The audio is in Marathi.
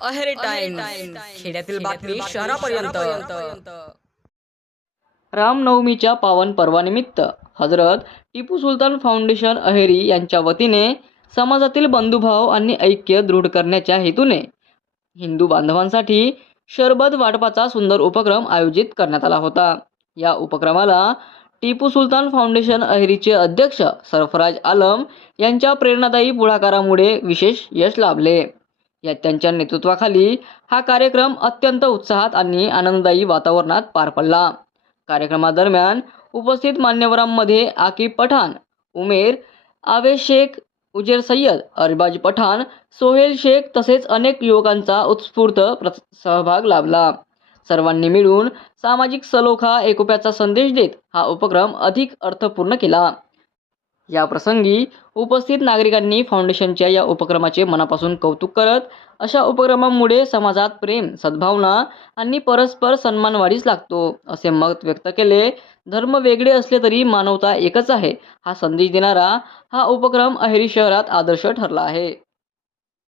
अहेरी टाइम्स, खेड्यातील बातमी शहरापर्यंत. रामनवमीच्या पावन पर्वानिमित्त हजरत टिपू सुलतान फाउंडेशन अहेरी यांच्या वतीने समाजातील बंधुभाव आणि ऐक्य दृढ करण्याच्या हेतूने हिंदू बांधवांसाठी शरबत वाटपाचा सुंदर उपक्रम आयोजित करण्यात आला होता. या उपक्रमाला टिपू सुलतान फाउंडेशन अहेरीचे अध्यक्ष सरफराज आलम यांच्या प्रेरणादायी पुढाकारामुळे विशेष यश लाभले. या त्यांच्या नेतृत्वाखाली हा कार्यक्रम अत्यंत उत्साहात आणि आनंददायी वातावरणात पार पडला. कार्यक्रमादरम्यान उपस्थित मान्यवरांमध्ये आकिब पठाण, उमेर, आवेश शेख, उजेर सय्यद, अरबाज पठाण, सोहेल शेख तसेच अनेक युवकांचा उत्स्फूर्त सहभाग लाभला. सर्वांनी मिळून सामाजिक सलोखा एकोप्याचा संदेश देत हा उपक्रम अधिक अर्थपूर्ण केला. या प्रसंगी उपस्थित नागरिकांनी फाउंडेशनच्या या उपक्रमाचे मनापासून कौतुक करत अशा उपक्रमांमुळे समाजात प्रेम, सद्भावना आणि परस्पर सन्मान वाढीस लागतो असे मत व्यक्त केले. धर्म वेगळे असले तरी मानवता एकच आहे हा संदेश देणारा हा उपक्रम अहेरी शहरात आदर्श ठरला आहे.